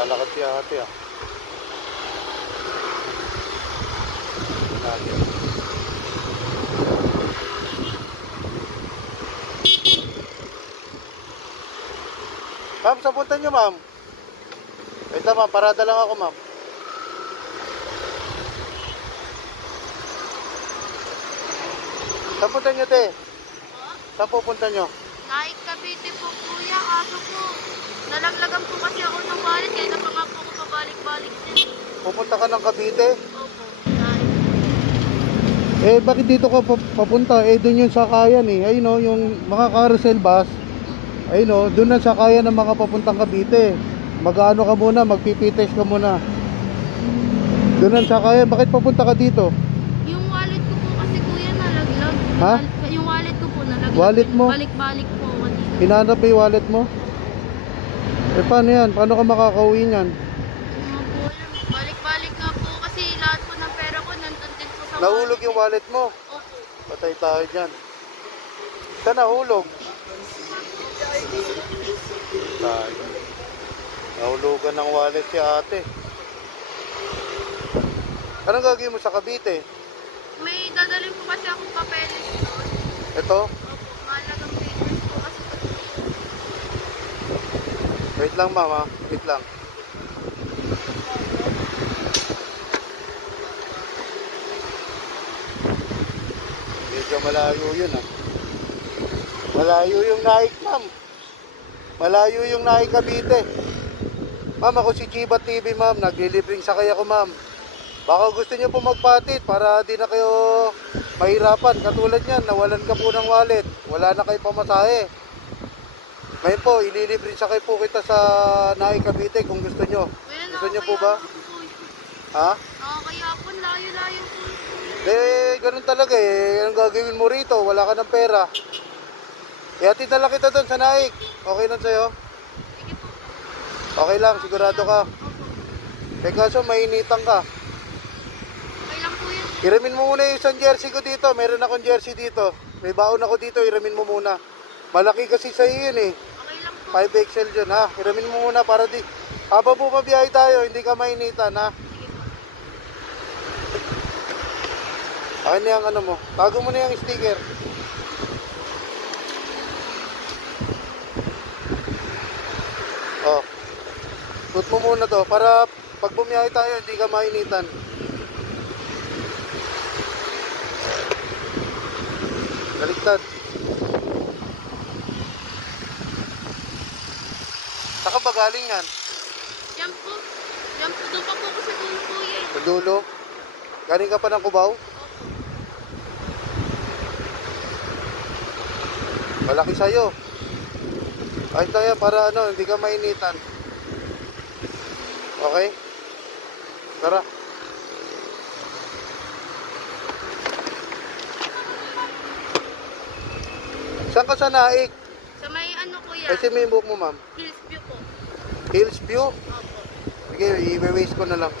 Naglalakad si ate ah. Ma'am, saan punta nyo ma'am? Wait lang ma'am, parada lang ako ma'am. Saan punta nyo te? Saan pupunta nyo? Naik Cavite po kuya, kaso po nalaglagan po kasi ako ng wallet, kaya na pa nga po ako pabalik-balik din. Pupunta ka ng Cavite? Opo, Naik. Eh bakit dito ka papunta? Eh doon yung sakayan eh. Ayun o, yung mga carousel bus. Ayun o, doon ang sakayan ng mga papuntang Cavite. Mag-ano ka muna, magpipitest ka muna. Doon ang sakayan. Bakit papunta ka dito? Yung wallet ko po kasi kuya nalaglag. Ha? Yung wallet ko po nalaglag. Wallet mo? Balik-balik po. Hinahanap mo yung wallet mo? Eh paano yan? Paano ka makakauwi niyan? Balik-balik nga po kasi lahat po ng pera ko nandun din po sa Nahulog yung wallet mo? Opo. Patay tayo dyan. Saan nahulog? Tayo. Nahulugan ng wallet si ate. Anong gagawin mo sa Cavite? May dadalhin po kasi akong papeles doon. Ito? Opo, mahalagang papers po kasi. Wait lang mama, wait lang. Medyo malayo yun ah. Malayo yung Naik ma'am. Malayo yung Naik Cavite. Ma'am, ako si Chiba TV ma'am. Naglilibring sakay ako ma'am. Baka gusto nyo po magpatid para di na kayo mahirapan. Katulad yan, nawalan ka po ng wallet. Wala na kayo pamasahe. Ngayon po, ililibre sakay po kita sa Naik Cavite kung gusto nyo. Gusto nyo po ba? Ha? Kaya po, layo-layo po. Ganun talaga eh. Anong gagawin mo rito? Wala ka ng pera. Ihatid na lang kita doon sa Naik. Okay lang sa'yo? Sige po. Okay lang, sigurado ka. Eh kaso mainitan ka. Okay lang po yun. Iramin mo muna yung isang jersey ko dito. Meron akong jersey dito. May baon ako dito, iramin mo muna. Malaki kasi sa'yo yun eh. Okay lang po. 5XL dyan ha. Iramin mo muna para di... Habang bumabiyahe tayo, hindi ka mainitan ha. Akin na yung ano mo. Tago mo na yung sticker. Oh. Put mo muna to para pag bumiyahe tayo, hindi ka mainitan. Baliktad. Saka ba galing yan? Yan po. Yan po. Doon pa po ako sa dulo po yan. Sa dulo? Galing ka pa ng Cubao? Malaki sa'yo. Ayos na yan para ano, hindi ka mainitan. Okay? Tara. Saan ka sa Naik? Sa may ano kuya? Kasi may book mo ma'am. Hillsview po. Hillsview? Opo. Sige, i-waste ko na lang.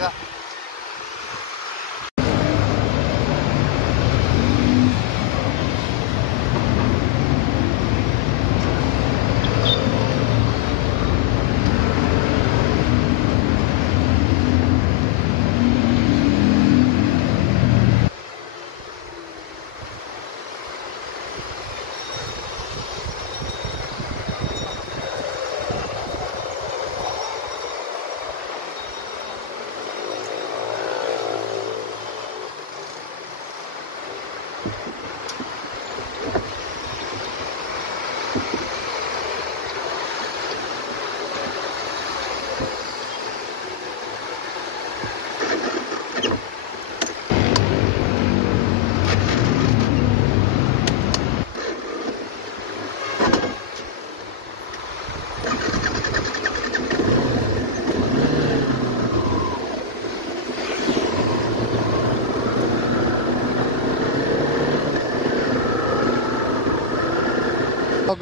Yeah.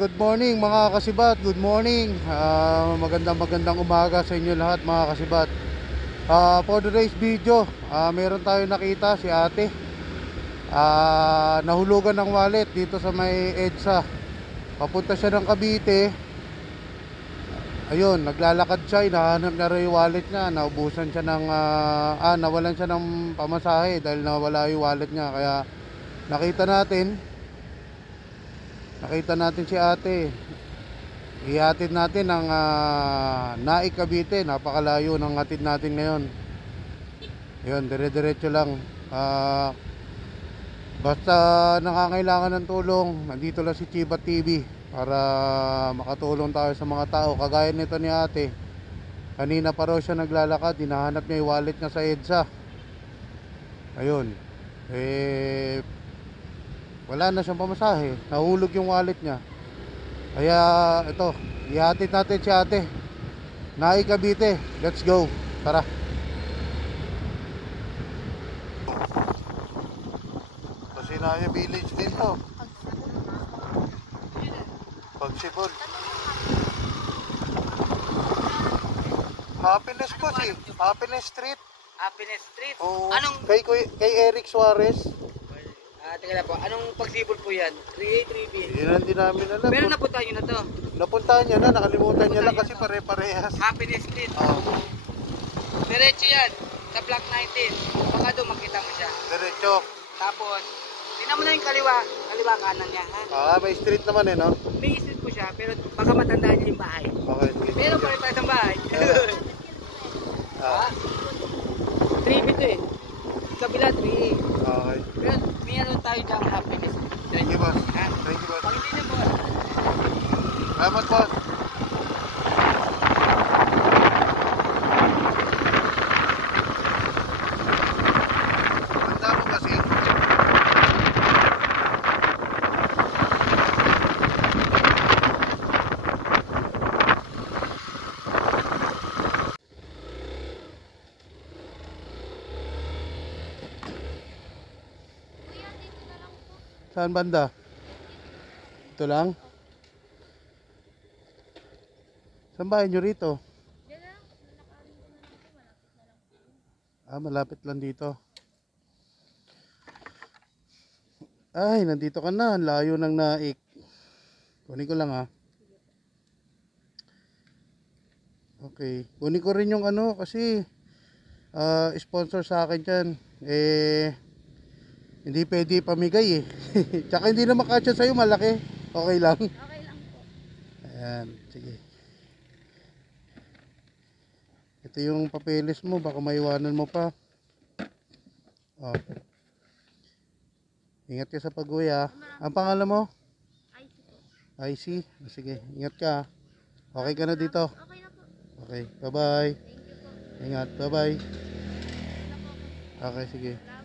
Good morning mga kasibat, good morning. Magandang umaga sa inyo lahat mga kasibat. For today's video, meron tayo nakita si ate. Nahulugan ng wallet dito sa may EDSA. Papunta siya ng Cavite. ayun, naglalakad siya, hinahanap niya rin yung wallet niya, naubusan siya ng, nawalan siya ng pamasahe dahil nawala yung wallet niya, kaya nakita natin si ate, ihatid natin ng Naik Cavite, napakalayo ng hatid natin ngayon, yun, dire-diretso lang, basta nakangailangan ng tulong, nandito lang si Chibat TV para makatulong tayo sa mga tao. Kagaya nito ni ate, kanina pa raw siya naglalakad, hinahanap niya yung wallet niya sa EDSA. Ayun, wala na siyang pamasahe, nahulog yung wallet niya. Kaya ito, ihatid natin si ate Naik Cavite. Let's go, tara. Sinaya Village din to. Pagsipol. Happiness po si Happiness Street. Happiness Street. Oo. Anong, Kay Eric Suarez. teka lang po, anong pagsibol po yan? 3A, 3B. Yun ang di namin alam. Pero napunta nyo na to. Napuntahan niya na, nakalimutan niya lang kasi pare-parehas. Happiness Street. Oo. Diretso yan, sa Block 19. Baka doon makita mo siya. Diretso. Tapos, tingnan mo na yung kaliwa kanan niya, ha? May street naman no? May street po siya, pero baka matandaan niyo yung bahay. Okay. Pero pa rin tayo sa bahay. Ha? 3B to eh. Kabila 3A. Okay. Pero may ano tayo dyan, Happiness. Thank you, boss. Ha? Thank you, boss. Pag hindi na po, Salamat, boss. Handa mo kasi. Kuya, dito na lang po. Saan banda? Ito lang? Saan bahay nyo rito? Diyan na lang. Lalakarin ko na lang po. Malapit na lang po. Malapit lang dito. Ay, nandito ka na. Ang layo ng Naik. Kunin ko lang Okay. Kunin ko rin yung ano kasi sponsor sa akin dyan. Hindi pwede pamigay eh. Tsaka hindi na makasya sa'yo, malaki. Okay lang. Okay lang po. Ayan, sige. Ito yung papeles mo, baka maiwanan mo pa. Oh. Ingat ka sa pag-uwi ha. Ang pangalan mo? IC po. IC? Sige, ingat ka ha. Okay ka na dito? Okay na po. Okay, bye-bye. Thank you po. Ingat, bye-bye. Okay na po ako. Okay, sige. Salamat.